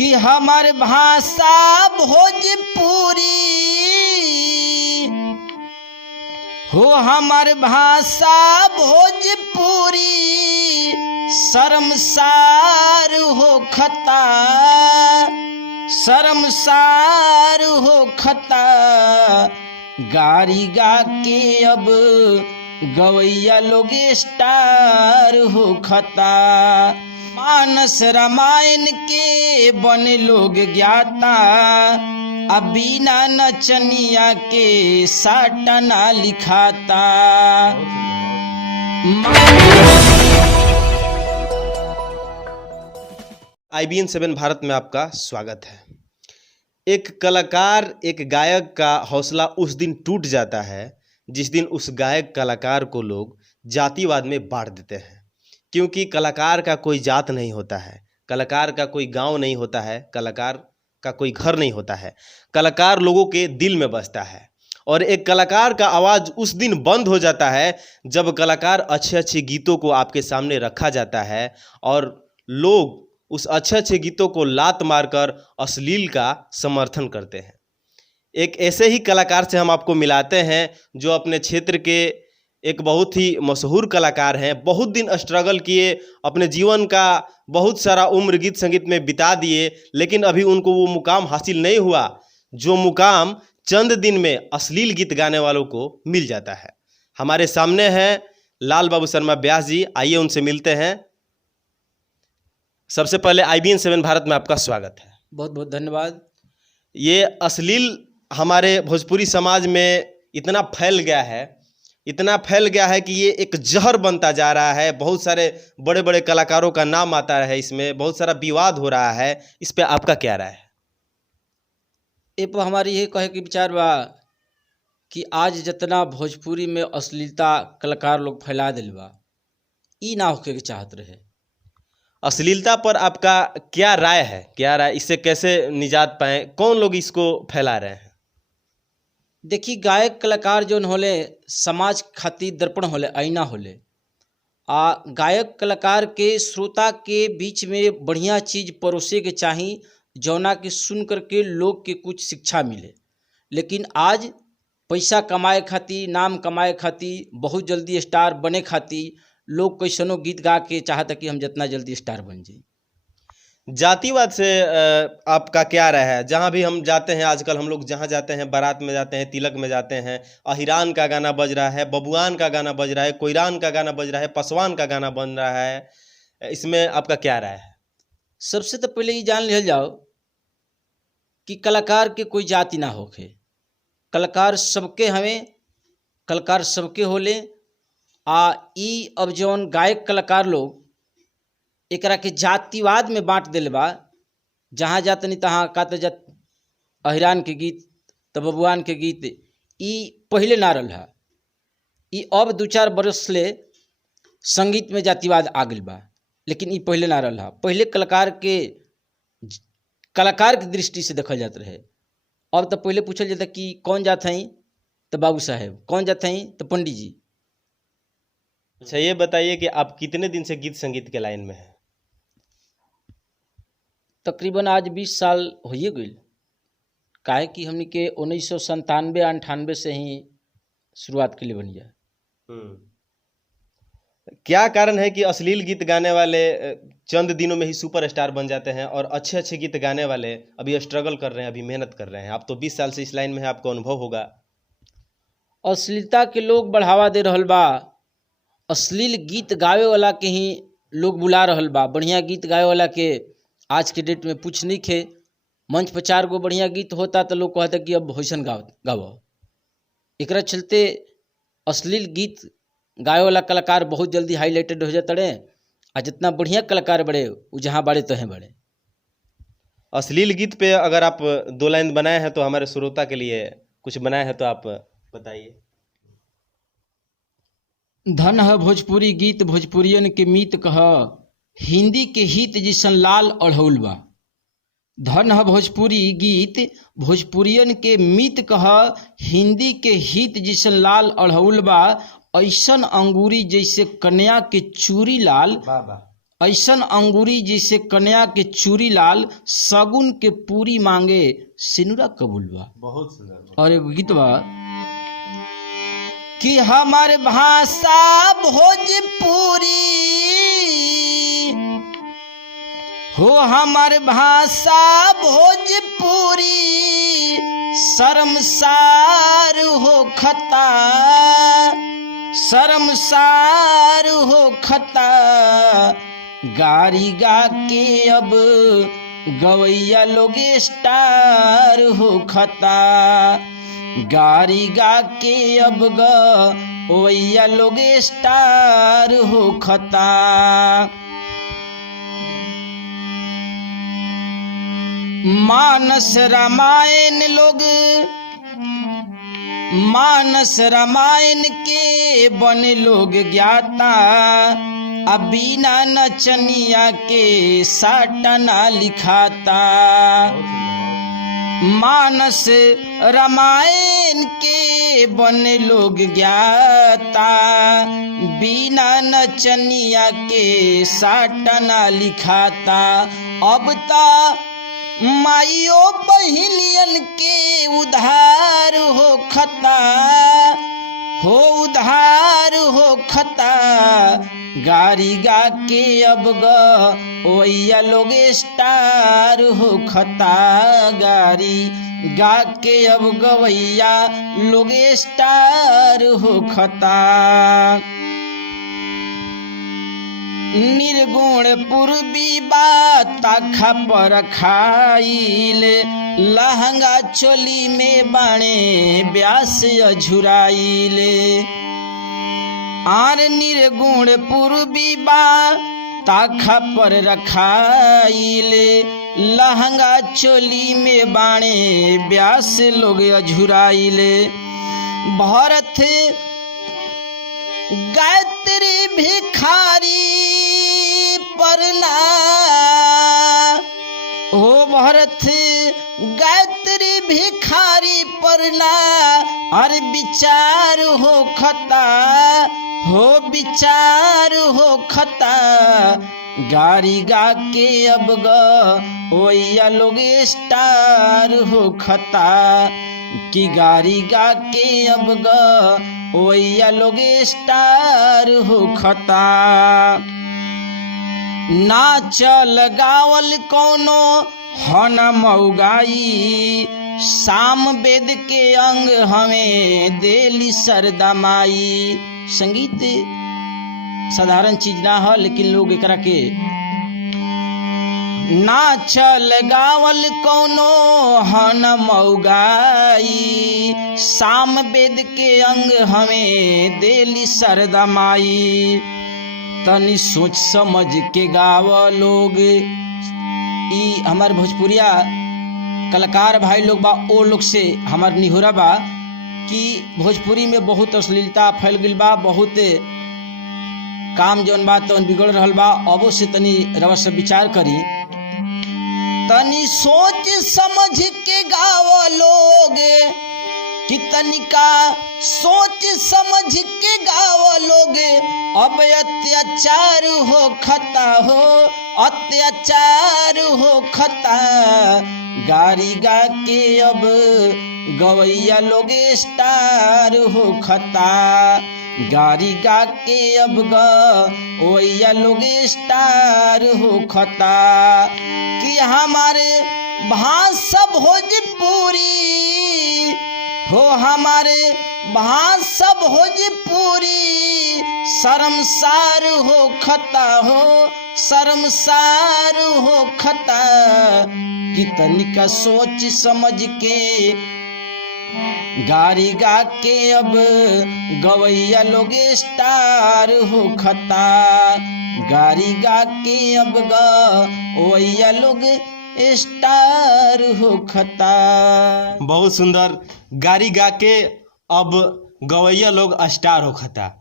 कि हमार भाषा भोजपुरी हो, हमार भाषा भोजपुरी शर्मसार हो खता, शर्मसार हो खता। गारी गा के अब गवैया लोग स्टार हो खता। मानस रामायण के बन लोग ज्ञाता, अब बिना नचनिया के साटा ना लिखाता। IBN 7 भारत में आपका स्वागत है। एक कलाकार, एक गायक का हौसला उस दिन टूट जाता है जिस दिन उस गायक कलाकार को लोग जातिवाद में बांट देते हैं। क्योंकि कलाकार का कोई जात नहीं होता है, कलाकार का कोई गांव नहीं होता है, कलाकार का कोई घर नहीं होता है। कलाकार लोगों के दिल में बसता है और एक कलाकार का आवाज़ उस दिन बंद हो जाता है जब कलाकार अच्छे अच्छे गीतों को आपके सामने रखा जाता है और लोग उस अच्छे अच्छे गीतों को लात मारकर अश्लील का समर्थन करते हैं। एक ऐसे ही कलाकार से हम आपको मिलाते हैं जो अपने क्षेत्र के एक बहुत ही मशहूर कलाकार हैं। बहुत दिन स्ट्रगल किए, अपने जीवन का बहुत सारा उम्र गीत संगीत में बिता दिए, लेकिन अभी उनको वो मुकाम हासिल नहीं हुआ जो मुकाम चंद दिन में अश्लील गीत गाने वालों को मिल जाता है। हमारे सामने हैं लाल बाबू शर्मा व्यास जी, आइए उनसे मिलते हैं। सबसे पहले IBN 7 भारत में आपका स्वागत है। बहुत बहुत धन्यवाद। ये अश्लील हमारे भोजपुरी समाज में इतना फैल गया है, इतना फैल गया है कि ये एक जहर बनता जा रहा है। बहुत सारे बड़े बड़े कलाकारों का नाम आता है, इसमें बहुत सारा विवाद हो रहा है। इस पे आपका क्या राय है? ए पर हमारी ये कहे कि विचार बा कि आज जितना भोजपुरी में अश्लीलता कलाकार लोग फैला दिल बा, ई ना होके के चाहत रहे। अश्लीलता पर आपका क्या राय है? क्या राय, इससे कैसे निजात पाएं? कौन लोग इसको फैला रहे हैं? देखी, गायक कलाकार जोन होले समाज खातिर दर्पण होले, आईना होले। गायक कलाकार के श्रोता के बीच में बढ़िया चीज़ परोसे के चाही जौना के सुन करके लोग के कुछ शिक्षा मिले। लेकिन आज पैसा कमाए खातिर, नाम कमाए खातिर, बहुत जल्दी स्टार बने खातिर लोग कैसनो गीत गा के चाहता कि हम जितना जल्दी स्टार बन जाए। जातिवाद से आपका क्या राय है? जहाँ भी हम जाते हैं आजकल, हम लोग जहाँ जाते हैं, बारात में जाते हैं, तिलक में जाते हैं, अहिरान का गाना बज रहा है, बबुआन का गाना बज रहा है, कोयरान का गाना बज रहा है, पसवान का गाना बन रहा है। इसमें आपका क्या राय है? सबसे तो पहले ये जान लिया जाओ कि कलाकार के कोई जाति ना होखे। कलाकार सबके हमें, कलाकार सबके होले। ई अब जौन गायक कलाकार लोग एकरा के जातिवाद में बांट दिल बा। जहाँ जातनी तहाँ का तो जत अहिरान के गीत, तो बबुआन के गीत, ई पहले ना रहा। ई अब 2-4 बरस ले संगीत में जातिवाद आ गई बा, लेकिन ई पहले ना रहा। पहले कलाकार की दृष्टि से देखल जात रहे। अब तो पहले पूछल जाता कि कौन जात हैं, तो बाबू साहेब, कौन जात हैं, तो पंडित जी। अच्छा, ये बताइए कि आप कितने दिन से गीत संगीत के लाइन में हैं? तकरीबन आज 20 साल हो ही गई। काहे कि हमने के 1997-98 से ही शुरुआत के लिए बनिया। क्या कारण है कि अश्लील गीत गाने वाले चंद दिनों में ही सुपरस्टार बन जाते हैं और अच्छे अच्छे गीत गाने वाले अभी स्ट्रगल कर रहे हैं, अभी मेहनत कर रहे हैं? आप तो 20 साल से इस लाइन में है, आपको अनुभव होगा। अश्लीलता के लोग बढ़ावा दे रहल बा। अश्लील गीत गावे वाला के ही लोग बुला रहल बा। बढ़िया गीत गावे वाला के आज के डेट में पूछ नहीं खे। मंच पर 4 गो बढ़िया गीत होता तो लोग कहता कि अब होइसन गाओ। एकरा चलते अश्लील गीत गावे वाला कलाकार बहुत जल्दी हाईलाइटेड हो जाते रहे। आ जितना बढ़िया कलाकार बड़े वो जहाँ बड़े तो हैं बड़े। अश्लील गीत पे अगर आप 2 लाइन बनाए हैं तो हमारे श्रोता के लिए कुछ बनाए हैं तो आप बताइए। धन है भोजपुरी गीत, भोजपुरियन के मीत कह, हिंदी के हित जिसन लाल अढ़ौल बा। धन है भोजपुरी गीत, भोजपुरियन के मीत कह, हिंदी के हित जिसन लाल अढ़ौल बा। ऐसन अंगूरी जैसे कन्या के चूरी लाल, ऐसन अंगूरी जैसे कन्या के चूरी लाल, सगुन के पूरी मांगे सिनुरा कबूल बा। बहुत सुंदर। और एगो गीत बा कि हमार भाषा भोजपुरी हो, हमार भाषा भोजपुरी शर्मसार हो खता, शर्मसार हो खता। गारी गा के अब गवैया लोग स्टार हो खता, गारी गा के अब गवैया लोग स्टार हो खता। मानस रामायण लोग, मानस रामायण के बन लोग ज्ञाता, अब बिना नचनिया के साटा ना लिखाता। मानस रामायण के बन लोग ज्ञाता, बिना नचनिया के साटा ना लिखाता। अब ता माइयो बहिनियन के उधार हो खता, हो उधार हो खता। गारी गा के अब गवैया लोग स्टार हो खता, गारी गा के अब गवैया लोग स्टार हो खता। निर्गुण पूर्वी बाता खपर खाइल, लहंगा चोली में बाणे ब्यास अझुराइल। आर निर्गुण पूर्वी बाता खपर रखाइल, लहंगा चोली में बाणे ब्यास लोग अझुराइल। भरत गायत्री भिखारी परला, हो भरत गायत्री भिखारी परला। और विचार हो खता, हो विचार हो खता। गारी गा के अब गवैया लोग स्टार हो खता, कि गारी गा के अब गवैया लोग स्टार हो खता। नाचल गावल कौनो हन मऊगाई, साम वेद के अंग हमें देली सरदा माई। संगीत साधारण चीज ना है, लेकिन लोग एकरा के नाचल गावल कौनो हन मऊगाई, साम वेद के अंग हमें देली सरदा माई। तनी सोच समझ के गाव लोग। ई हमार भोजपुरिया कलाकार भाई लोग बा, ओ लोग से हमार निहोरा बा कि भोजपुरी में बहुत अश्लीलता फैल गई बा, बहुत काम जौन बा तौन बिगड़ रहल बा। अबो से तनी रवा से विचार करी, तनी सोच समझ के गाव लोग, कि तनिका सोच समझ के गाव लोग। अब अत्याचार हो खता, हो अत्याचार हो खता। गारी गा के अब गवैया लोग स्टार हो खता, गारी गा के अब गवैया लोग स्टार हो खता। कि हमारे भाषा भोजपुरी हो, हमारे भाषा भोजपुरी शर्मसार हो खता, हो शर्मसार हो खता। कितनी का सोच समझ के गारी गा के अब गवैया लोग स्टार हो खता, गारी गा के अब गवैया लोग स्टार हो खता। बहुत सुंदर। गारी गा के अब गवैया लोग स्टार हो खता।